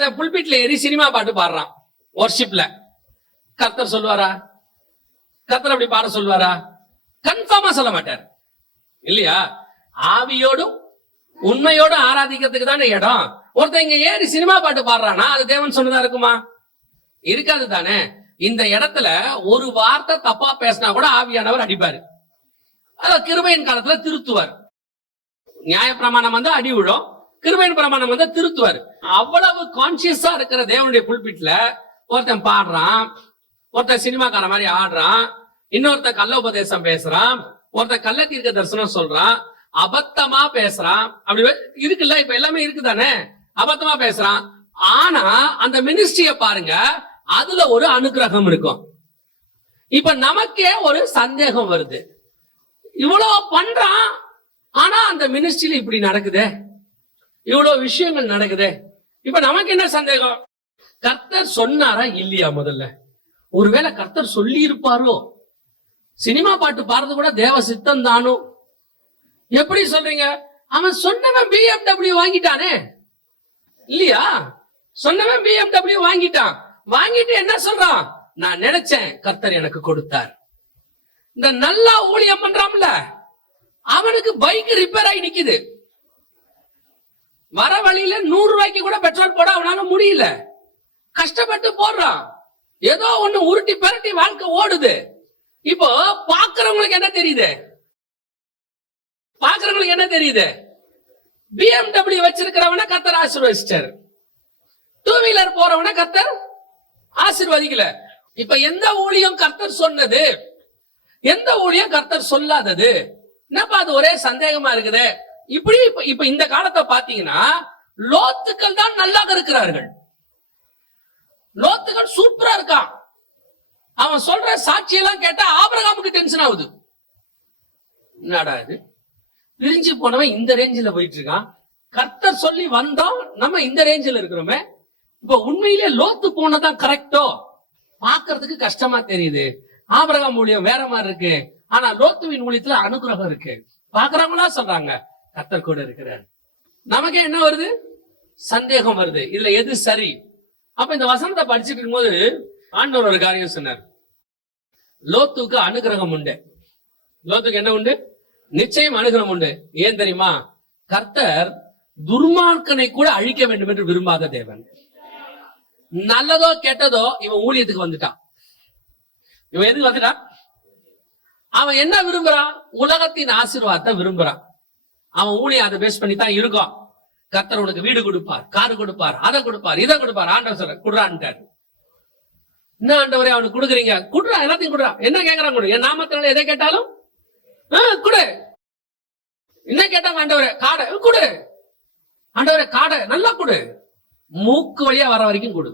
ஒருத்தன் புல்பிட்ல ஏறி சினிமா பாட்டு பாடுறான். ஒர்ஷிப்ல கர்த்தர் சொல்லுவாரா? கர்த்தர் அப்படி பாட சொல்லுவாரா? கன்ஃபார்மா சொல்ல மாட்டார். இல்லையா? ஆவியோடும் உண்மையோடும் ஆராதிக்கிறதுக்கு தானே இடம். ஒருத்தன் இங்க ஏறி சினிமா பாட்டு பாடுறானா? அது தேவன் சொன்னதா இருக்குமா? இருக்காது தானே. இந்த இடத்துல ஒரு வார்த்தை தப்பா பேசினா கூட ஆவியானவர் அடிப்பாரு. அத கிருபையின் காலத்துல திருத்துவார். நியாயப்பிரமாணம் வந்து அடி விழும். கிருபையின் பிரமாணம் வந்து திருத்துவார். அவ்வளவு கான்சியஸா இருக்கிற தேவனுடைய புல்பிட்ல ஒருத்தன் பாடுறான் ஒருத்தன் சினிமாக்கார மாதிரி ஆடுறான் இன்னொருத்தன் கள்ள உபதேசம் பேசுறான் ஒருத்தன் கள்ள தீர்க்க தரிசனம் சொல்றான் அபத்தமா பேசுறான். அப்படி இருக்குல்ல இப்ப எல்லாமே இருக்குதானே? அபத்தமா பேசுறான். ஆனா அந்த மினிஸ்ட்ரிய பாருங்க அதுல ஒரு அனுக்கிரகம் இருக்கும். இப்ப நமக்கே ஒரு சந்தேகம் வருது. இவ்வளவு பண்றான் ஆனா அந்த மினிஸ்ட்ரியில இப்படி நடக்குதே? இவ்வளவு விஷயங்கள் நடக்குதே. இப்ப நமக்கு என்ன சந்தேகம்? கர்த்தர் சொன்னாரா இல்லையா முதல்ல? ஒருவேளை கர்த்தர் சொல்லி இருப்பாரோ சினிமா பாட்டு பாடுறது கூட தேவ சித்தம் தானோ? எப்படி சொல்றீங்க? அவன் சொன்னவன் பிஎம்டபிள்யூ வாங்கிட்டானே. இல்லையா? சொன்னவன் பிஎம்டபிள்யூ வாங்கிட்டான். வாங்கிட்டு என்ன சொல்றான்? நான் நினைச்சேன் கர்த்தர் எனக்கு கொடுத்தார். இந்த நல்லா ஊழியம் பண்றான்ல. அவனுக்கு பைக் ரிப்பேர் ஆகி நிக்குது. வர வழியில நூறு ரூபாய்க்கு கூட பெட்ரோல் போட அவனால முடியல. கஷ்டப்பட்டு போடுறான். ஏதோ ஒண்ணு உருட்டி பரட்டி வாழ்க்கை ஓடுது. இப்போ பாக்குறவங்களுக்கு என்ன தெரியுது? பாக்குறவங்களுக்கு என்ன தெரியுது? பிஎம்டபிள்யூ வச்சிருக்கிறவன கத்தர் ஆசீர்வதிச்சிட்டாரு. டூ வீலர் போறவன கத்தர் ஆசீர்வதிக்கல. இப்ப எந்த ஊழியம் கர்த்தர் சொன்னது? எந்த ஊழியம் கர்த்தர் சொல்லாதது? என்னப்பா அது ஒரே சந்தேகமா இருக்குது? இப்படி இப்ப இப்ப இந்த காலத்தை பாத்தீங்கன்னா லோத்துக்கள் தான் நல்லா இருக்கிறார்கள். லோத்துக்கள் சூப்பரா இருக்கான். அவன் சொல்ற சாட்சியெல்லாம் கேட்டா ஆபரகாமுக்கு டென்ஷன் ஆகுது. என்னடா இது? பிரிஞ்சு போனவன் இந்த ரேஞ்சில போயிட்டு இருக்கான். கர்த்தர் சொல்லி வந்தோம் நம்ம இந்த ரேஞ்சில இருக்கிறோமே. இப்ப உண்மையிலே லோத்து போனதான் கரெக்டோ பாக்குறதுக்கு கஷ்டமா தெரியுது. ஆபிரகாம் ஊழியம் வேற மாதிரி இருக்கு. ஆனா லோத்துவின் ஊழியத்துல அனுகிரகம் இருக்கு. பாக்குறவங்களா சொல்றாங்க. கர்த்தர் கூட இருக்கிறார். நமக்கு என்ன வருது? சந்தேகம் வருது. இதுல எது சரி? அப்ப இந்த வசனத்தை படிச்சுட்டு இருக்கும்போது ஆண்டவர் ஒரு காரியம் சொன்னார். லோத்துக்கு அனுகிரகம் உண்டு. லோத்துக்கு என்ன உண்டு? நிச்சயம் அனுகிரகம் உண்டு. ஏன் தெரியுமா? கர்த்தர் துர்மார்க்கனை கூட அழிக்க வேண்டும் என்று விரும்பாத தேவன். நல்லதோ கெட்டதோ இவன் ஊழியத்துக்கு வந்துட்டான். இவன் எதுக்கு வந்துட்டான்? அவன் என்ன விரும்புறான்? உலகத்தின் ஆசீர்வாதத்தை விரும்புறான். அவன் ஊழிய அதை பேஸ் பண்ணி தான் இருக்கும். கத்தர் உனக்கு வீடு கொடுப்பார் காரு கொடுப்பார் அதை கொடுப்பார் இதை கொடுப்பார். ஆண்டவர் சொல்ற குடுறான்ட்டாரு. என்ன ஆண்டவரே அவனுக்கு கொடுக்குறீங்க? குடுறா எல்லாத்தையும் குடுறா. என்ன கேக்குறான் கொடு? என் நாமத்தினால எதை கேட்டாலும்? குடு. என்ன கேட்டாங்க ஆண்டவரே? காடை. குடு. ஆண்டவரே காடை. நல்லா குடு. மூக்கு வழியா வர வரைக்கும் கொடு.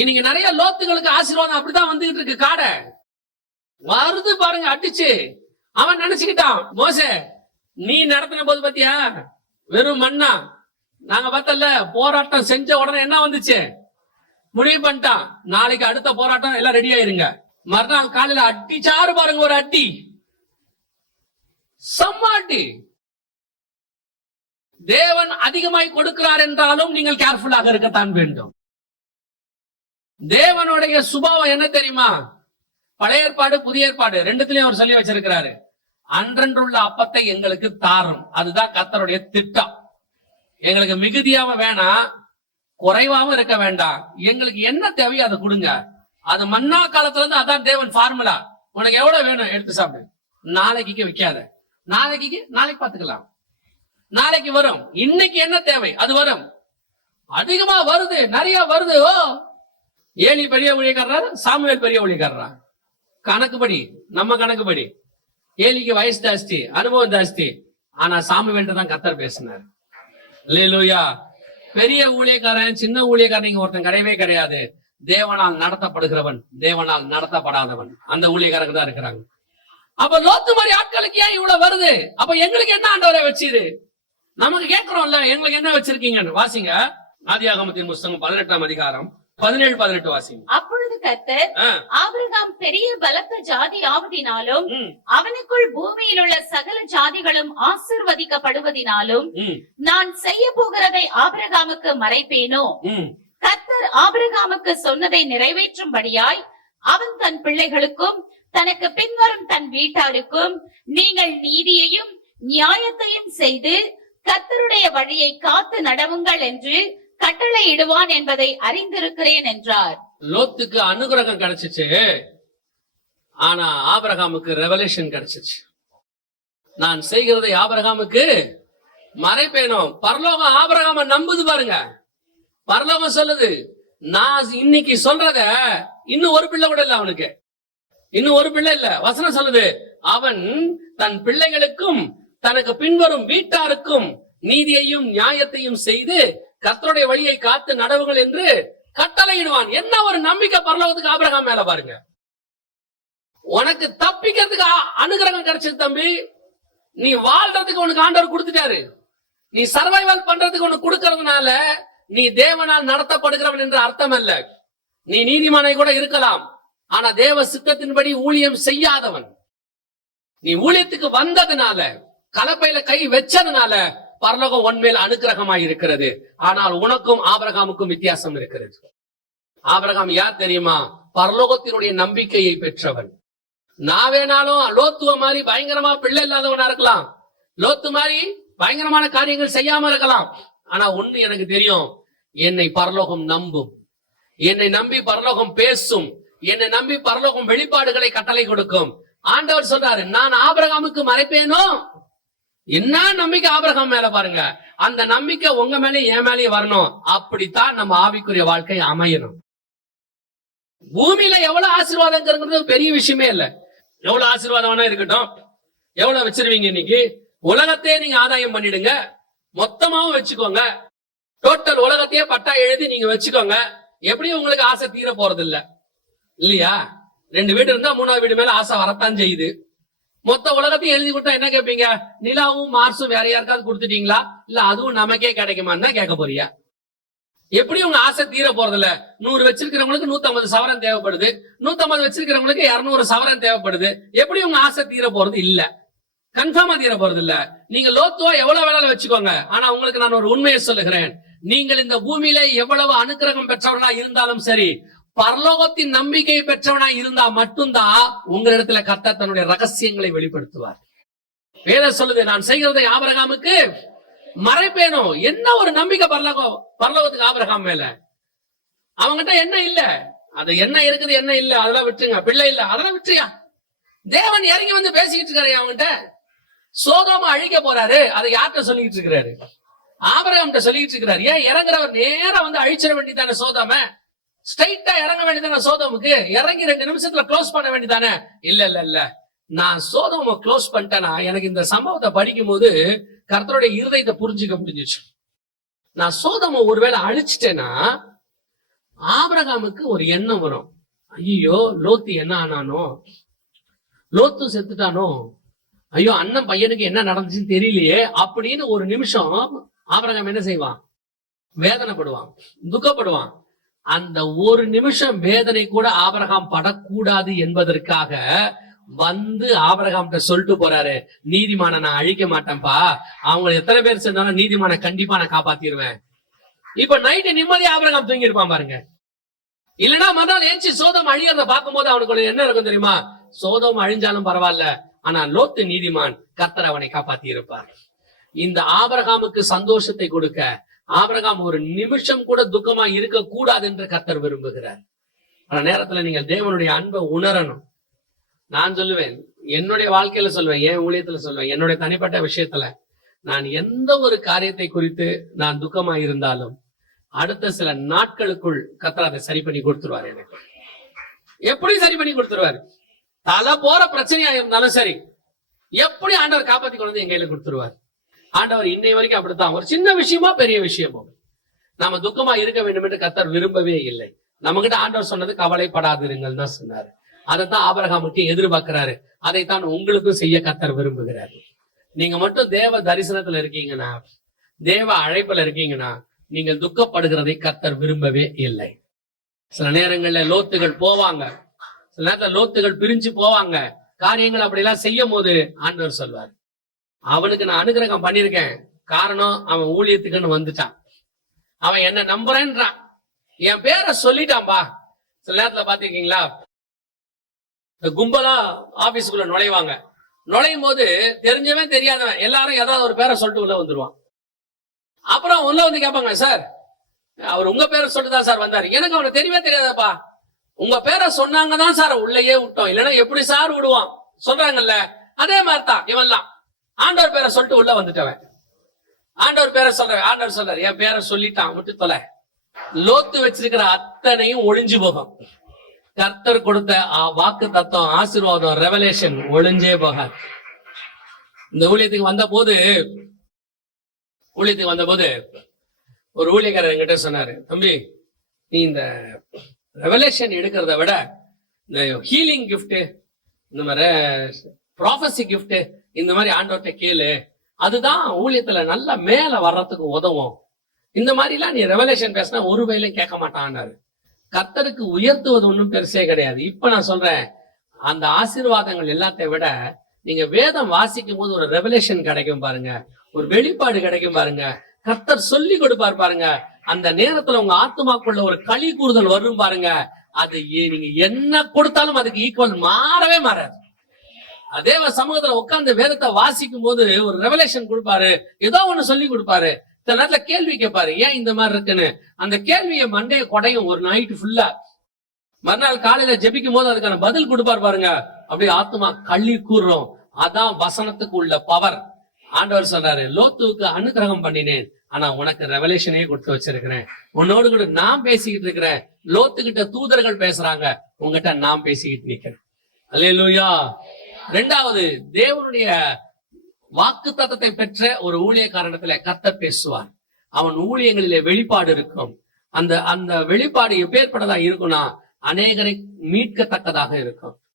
இன்னைக்கு நிறைய லோத்துகளுக்கு ஆசீர்வாதம் அப்படிதான் வந்துகிட்டு இருக்கு காடை. வருது பாருங்க அடிச்சு. அவன் நினைச்சுக்கிட்டான் மோசே நீ நடத்தின போது பாத்தியா? வெறும் மண்ணா? நாங்க பார்த்தல போராட்டம் செஞ்ச உடனே என்ன வந்துச்சு? முடிவு பண்ணிட்டான். நாளைக்கு அடுத்த போராட்டம் எல்லாம் ரெடி ஆயிருங்க. மறுநாள் காலையில அட்டிச்சாரு பாருங்க ஒரு அட்டி சம்மாட்டி தேவன் அதிகமாய் கொடுக்கிறார் என்றாலும் நீங்கள் கேர்ஃபுல்லாக இருக்கத்தான் வேண்டும். தேவனுடைய சுபாவம் என்ன தெரியுமா? பழைய ஏற்பாடு புதிய ஏற்பாடு. ரெண்டுத்திலையும் அவர் சொல்லி வச்சிருக்கிறாரு. அன்றன்றுள்ள அப்பத்தை எங்களுக்கு தாரும். அதுதான் கத்தருடைய திட்டம். எங்களுக்கு மிகுதியாவும் வேணாம் குறைவாவும் இருக்க வேண்டாம். எங்களுக்கு என்ன தேவையோ அதை கொடுங்க. அது மன்னா காலத்துல இருந்து அதான் தேவன் ஃபார்முலா உனக்கு எவ்வளவு வேணும்? எடுத்து சாப்பிடு. நாளைக்கு விற்காத நாளைக்கு நாளைக்கு பாத்துக்கலாம் நாளைக்கு வரும். இன்னைக்கு என்ன தேவை? அது வரும். அதிகமா வருது. நிறைய வருது. ஓ! ஏனி பெரிய ஊழியக்காரரா சாமுவேல் பெரிய ஊழியக்காரரா? கணக்குப்படி நம்ம கணக்குப்படி. ஏலிக்கு வயசு ஜாஸ்தி அனுபவம் ஜாஸ்தி. ஆனா சாமுவேல்ட்ட தான் கத்தர் பேசினார். அல்லேலூயா. பெரிய ஊழியக்காரன் சின்ன ஊழியக்காரன் இங்க ஒருத்தன் கிடையவே கிடையாது. தேவனால் நடத்தப்படுகிறவன் தேவனால் நடத்தப்படாதவன். அந்த ஊழியக்காரங்க தான் இருக்கிறாங்க. அப்ப லோத்து மாதிரி ஆட்களுக்கு ஏன் இவ்வளவு வருது? அப்ப எங்களுக்கு என்ன ஆண்டவரை வச்சிரு? நமக்கு கேட்கிறோம்ல எங்களுக்கு என்ன வச்சிருக்கீங்கன்னு. வாசிங்க. ஆதியாகமத்தின் புஸ்தகம் பதினெட்டாம் அதிகாரம். பதினேழு பதினெட்டு வாசிங்க. அப்பொழுது கர்த்தர் ஆ, ஆபிரகாம் பெரிய பலத்த ஜாதி ஆவதினாலும் அவனுக்குள் பூமியில் உள்ள சகல ஜாதிகளும் ஆசிர்வதிக்கப்படுவதினாலும் நான் செய்ய போகிறதை ஆபிரகாமுக்கு மறைப்பேனோ? ம். கர்த்தர் ஆபிரகாமுக்கு சொன்னதை நிறைவேற்றும்படியாய் அவன் தன் பிள்ளைகளுக்கும் தனக்கு பின்வரும் தன் வீட்டாருக்கும் நீங்கள் நீதியையும் நியாயத்தையும் செய்து கர்த்தருடைய வழியை காத்து நடவுங்கள் என்று கட்டளையிடுவான் என்பதை அறிந்திருக்கிறேன் என்றார். லோத்துக்கு அனுகிரகம் கிடைச்சிச்சு. ஆனா ஆபரகாமுக்கு ரெவலேஷன் கிடைச்சிச்சு. நான் செய்கிறதை ஆபரகாமுக்கு மறைப்பேனோ பரலோகம் ஆபரகாம நம்புது பாருங்க. பரலோகம் சொல்லுது நான் இன்னைக்கு சொல்றத இன்னும் ஒரு பிள்ளை கூட இல்ல அவனுக்கு. இன்னும் ஒரு பிள்ளை இல்ல. வசனம் சொல்லுது அவன் தன் பிள்ளைகளுக்கும் தனக்கு பின்வரும் வீட்டாருக்கும் நீதியையும் நியாயத்தையும் செய்து கர்த்தருடைய வழியை காத்து நடவுகள் என்று கட்டளையிடுவான். என்ன ஒரு நம்பிக்கை பரலோகத்துக்கு ஆபிரகாம் மேல பாருங்க. உனக்கு தப்பிக்கிறதுக்கு அனுகிரகம் கிடைச்சது தம்பி. நீ வாழ்றதுக்கு உனக்கு ஆண்டவர் கொடுத்துட்டாரு. நீ சர்வைவல் பண்றதுக்கு உனக்கு கொடுக்கறதுனால நீ தேவனால் நடத்தப்படுகிறவன் என்று அர்த்தம் அல்ல நீ நீதிமானை கூட இருக்கலாம். ஆனா தேவ சித்தத்தின்படி ஊழியம் செய்யாதவன். நீ ஊழியத்துக்கு வந்ததுனால கலப்பையில கை வச்சதுனால பரலோகம் உன்மேல் அனுகிரகமாய் இருக்கிறது. ஆனால் உனக்கும் ஆபிரகாமுக்கும் வித்தியாசம் இருக்கிறது. ஆபிரகாம் யார் தெரியுமா? பரலோகத்தினுடைய நம்பிக்கையை பெற்றவன். நான் வேணாலும் லோத்துவ மாதிரி பயங்கரமா பிள்ளை இல்லாதவனா இருக்கலாம். லோத்து மாதிரி பயங்கரமான காரியங்கள் செய்யாம இருக்கலாம். ஆனா ஒண்ணு எனக்கு தெரியும். என்னை பரலோகம் நம்பும். என்னை நம்பி பரலோகம் பேசும். என்னை நம்பி பரலோகம் வெளிப்பாடுகளை கட்டளை கொடுக்கும். ஆண்டவர் சொல்றாரு நான் ஆபரகாமுக்கு மறைப்பேனோ? என்ன நம்பிக்கை ஆபரகம் மேல பாருங்க? அந்த நம்பிக்கை உங்க மேலே என் மேலேயே வரணும். அப்படித்தான் நம்ம ஆவிக்குரிய வாழ்க்கை அமையணும். பூமியில எவ்வளவு ஆசீர்வாதங்கிறது பெரிய விஷயமே இல்ல. எவ்வளவு ஆசீர்வாதம் வேணா இருக்கட்டும். எவ்வளவு வச்சிருவீங்க இன்னைக்கு? உலகத்தையே நீங்க ஆதாயம் பண்ணிடுங்க. மொத்தமாவும் வச்சுக்கோங்க. டோட்டல் உலகத்தையே பட்டா எழுதி நீங்க வச்சுக்கோங்க. எப்படியும் உங்களுக்கு ஆசை தீர போறது இல்ல இல்லையா? ரெண்டு வீடு இருந்தா மூணாவது வீடு மேல ஆசை வரத்தான் செய்யுது. மொத்த உலகத்தையும் எழுதி கொடுத்தா என்ன கேட்பீங்க நிலாவும் மார்ஸும் வேற யாருக்காவது கொடுத்துட்டீங்களா? இல்ல அதுவும் நமக்கே கிடைக்குமான்னு தான் கேட்க போறியா எப்படி உங்க ஆசை தீர போறது இல்ல நூறு வச்சிருக்கிறவங்களுக்கு நூத்தம்பது சவரன் தேவைப்படுது. நூத்தம்பது வச்சிருக்கிறவங்களுக்கு இருநூறு சவரன் தேவைப்படுது. எப்படி உங்க ஆசை தீர போறது இல்ல. கன்ஃபார்மா தீர போறது இல்ல. நீங்க லோத்துவா எவ்வளவு வேணாலும் வச்சுக்கோங்க. ஆனா உங்களுக்கு நான் ஒரு உண்மையை சொல்லுகிறேன். நீங்கள் இந்த பூமியில எவ்வளவு அனுக்கிரகம் பெற்றவர்களா இருந்தாலும் சரி பரலோகத்தின் நம்பிக்கை பெற்றவனா இருந்தா மட்டும்தான் உங்களிடத்துல கர்த்தர் தன்னுடைய ரகசியங்களை வெளிப்படுத்துவார். வேத சொல்லுது நான் செய்கிறதை ஆபரகாமுக்கு மறைப்பேனோ? என்ன ஒரு நம்பிக்கை பரலோகம் பரலோகத்துக்கு ஆபரகாம் மேல? அவங்கிட்ட என்ன இல்ல? அது என்ன இருக்குது என்ன இல்ல அதெல்லாம் விட்டுருங்க. பிள்ளை இல்ல அதெல்லாம் விட்டுறியா தேவன் இறங்கி வந்து பேசிக்கிட்டு இருக்காரு அவன்கிட்ட சோதமா அழிக்க போறாரு. அதை யார்கிட்ட சொல்லிக்கிட்டு இருக்கிறாரு? ஆபரகம்கிட்ட சொல்லிக்கிட்டு இருக்கிறாரு. ஏன் இறங்குறவர் நேரம் வந்து அழிச்சிட வேண்டியதான சோதாம? ஸ்ட்ரைட்டா இறங்க வேண்டியதானே சோதமுக்கு. இறங்கி ரெண்டு நிமிஷத்துல க்ளோஸ் பண்ண வேண்டியதானே? இல்ல இல்ல இல்ல. நான் சோதம க்ளோஸ் பண்ணிட்டேனா எனக்கு இந்த சம்பவத்தை படிக்கும் போது கர்த்தருடைய இருதயத்தை புரிஞ்சுக்க முடிஞ்சிச்சு. நான் சோதம ஒருவேளை அழிச்சிட்டேன்னா ஆபிரகாமுக்கு ஒரு எண்ணம் வரும். ஐயோ லோத்து என்ன ஆனானோ? லோத்து செத்துட்டானோ? ஐயோ அண்ணன் பையனுக்கு என்ன நடந்துச்சுன்னு தெரியலையே அப்படின்னு ஒரு நிமிஷம் ஆபரகம் என்ன செய்வான்? வேதனைப்படுவான் துக்கப்படுவான். அந்த ஒரு நிமிஷம் வேதனை கூட ஆபரகாம் படக்கூடாது என்பதற்காக வந்து ஆபிரகாம்கிட்ட சொல்லிட்டு போறாரு. நீதிமான நான் அழிக்க மாட்டேன்ப்பா. அவங்க எத்தனை பேர் செஞ்சாலும் நீதிமான கண்டிப்பா நான் காப்பாத்திடுவேன். இப்ப நைட்டு நிம்மதி ஆபரகாம் தூங்கி இருப்பான் பாருங்க. இல்லனா மறுநாள் ஏஞ்சி சோதம் அழியறத பார்க்கும்போது அவனுக்கு என்ன இருக்கும் தெரியுமா? சோதம் அழிஞ்சாலும் பரவாயில்ல. ஆனா லோத்து நீதிமான் கர்த்தர் அவனை காப்பாத்தி இருப்பார் இந்த ஆபரகாமுக்கு சந்தோஷத்தை கொடுக்க ஆபிரகாம் ஒரு நிமிஷம் கூட துக்கமா இருக்க கூடாது என்று கத்தர் விரும்புகிறார். அந்த நேரத்துல நீங்கள் தேவனுடைய அன்பை உணரணும். நான் சொல்லுவேன் என்னுடைய வாழ்க்கையில சொல்லுவேன் என் ஊழியத்துல சொல்லுவேன் என்னுடைய தனிப்பட்ட விஷயத்துல நான் எந்த ஒரு காரியத்தை குறித்து நான் துக்கமா இருந்தாலும் அடுத்த சில நாட்களுக்குள் கத்தர் அதை சரி பண்ணி கொடுத்துருவார் எனக்கு. எப்படி சரி பண்ணி கொடுத்துருவாரு? தலை போற பிரச்சனையா இருந்தாலும் சரி. எப்படி ஆண்டவர் காப்பாத்தி கொண்டு வந்து என் கையில கொடுத்துருவார்? ஆண்டவர் இன்னை வரைக்கும் அப்படித்தான். ஒரு சின்ன விஷயமா பெரிய விஷயமோ. நாம துக்கமா இருக்க வேண்டும் என்று கத்தர் விரும்பவே இல்லை. நம்மகிட்ட ஆண்டவர் சொன்னது கவலைப்படாதிருங்கள் தான் சொன்னாரு. அதைத்தான் ஆபரகாமுக்கு எதிர்பார்க்கிறாரு. அதைத்தான் உங்களுக்கும் செய்ய கத்தர் விரும்புகிறார். நீங்க மட்டும் தேவ தரிசனத்துல இருக்கீங்கன்னா தேவ அழைப்புல இருக்கீங்கன்னா நீங்கள் துக்கப்படுகிறதை கத்தர் விரும்பவே இல்லை. சில நேரங்கள்ல லோத்துகள் போவாங்க. சில நேரத்துல லோத்துகள் பிரிஞ்சு போவாங்க. காரியங்கள் அப்படியெல்லாம் செய்யும் போது ஆண்டவர் சொல்வார். அவனுக்கு நான் அனுகிரகம் பண்ணியிருக்கேன். காரணம் அவன் ஊழியத்துக்குன்னு வந்துட்டான். அவன் என்ன நம்புறேன்றான். என் பேரை சொல்லிட்டான்பா சில நேரத்துல பாத்திருக்கீங்களா? கும்பலா ஆபீஸ்க்குள்ள நுழைவாங்க. நுழையும் போது தெரிஞ்சவன் தெரியாதவன் எல்லாரும் ஏதாவது ஒரு பேரை சொல்லிட்டு உள்ள வந்துருவான். அப்புறம் உள்ள வந்து கேட்பாங்க சார் அவர் உங்க பேரை சொல்லிட்டு தான் சார் வந்தாரு. எனக்கு அவனை தெரியவே தெரியாதப்பா. உங்க பேரை சொன்னாங்க தான் சார் உள்ளேயே விட்டோம். இல்லைன்னா எப்படி சார் விடுவான்? சொல்றாங்கல்ல. அதே மாதிரி தான் இவன்லாம். ஆண்டவர் பேரை சொல்லிட்டு உள்ள வந்துட்டவன். ஆண்டவர் பேரை சொல்ற ஆண்டவர் சொல்றாரு என் பேரை சொல்லிட்டான் விட்டு தொலை. லோத்து வச்சிருக்கிற அத்தனையும் ஒளிஞ்சு போகும். கர்த்தர் கொடுத்த ஆ- வாக்கு தத்துவம் ஆசீர்வாதம் ரெவலேஷன் ஒளிஞ்சே போகாது. இந்த ஊழியத்துக்கு வந்த போது ஊழியத்துக்கு வந்த போது ஒரு ஊழியக்காரர் என்கிட்ட சொன்னாரு தம்பி நீ இந்த ரெவலேஷன் எடுக்கிறத விட இந்த ஹீலிங் கிஃப்ட் இந்த மாதிரி ப்ராஃபஸி கிஃப்ட் இந்த மாதிரி ஆண்டவர்கிட்ட கேளு. அதுதான் ஊழியத்துல நல்லா மேல வர்றதுக்கு உதவும். இந்த மாதிரி எல்லாம் நீ ரெவலேஷன் பேசினா ஒரு வயலையும் கேட்க மாட்டான்னாரு. கர்த்தருக்கு உயர்த்துவது ஒன்றும் பெருசே கிடையாது. இப்ப நான் சொல்றேன் அந்த ஆசீர்வாதங்கள் எல்லாத்தையும் விட நீங்க வேதம் வாசிக்கும் போது ஒரு ரெவலேஷன் கிடைக்கும் பாருங்க. ஒரு வெளிப்பாடு கிடைக்கும் பாருங்க. கர்த்தர் சொல்லி கொடுப்பார் பாருங்க. அந்த நேரத்துல உங்க ஆத்மாக்குள்ள ஒரு களி கூறுதல் வரும் பாருங்க. அது நீங்க என்ன கொடுத்தாலும் அதுக்கு ஈக்குவல் மாறவே மாறாது. தேவ சமூகத்துல உட்கார்ந்து வேதத்தை வாசிக்கும் போது ஒரு ரெவலேஷன் கொடுப்பாரு. ஏதோ ஒண்ணு சொல்லி கொடுப்பாரு. சில நேரத்துல கேள்வி கேட்பாரு ஏன் இந்த மாதிரி இருக்குன்னு? அந்த கேள்வியை மண்டைய குடையும் ஒரு நைட் ஃபுல்லா மறுநாள் காலையில ஜெபிக்கும் போது அதுக்கான பதில் கொடுப்பாரு பாருங்க. அப்படியே ஆத்மா கள்ளி கூறுறோம் அதான் வசனத்துக்கு உள்ள பவர் ஆண்டவர் சொல்றாரு லோத்துவுக்கு அனுகிரகம் பண்ணினேன். ஆனா உனக்கு ரெவலேஷனே கொடுத்து வச்சிருக்கிறேன். உன்னோடு கூட நான் பேசிக்கிட்டு இருக்கிறேன். லோத்துக்கிட்ட தூதர்கள் பேசுறாங்க. உங்ககிட்ட நான் பேசிக்கிட்டு நிக்கிறேன். அல்லேலூயா ரெண்டாவது தேவனுடைய வாக்கு தத்தத்தை பெற்ற ஒரு ஊழியக்காரனத்துல கத்த பேசுவார். அவன் ஊழியங்களிலே வெளிப்பாடு இருக்கும். அந்த அந்த வெளிப்பாடு எப்பேற்பட்டதா இருக்கும்னா அநேகரை மீட்கத்தக்கதாக இருக்கும்.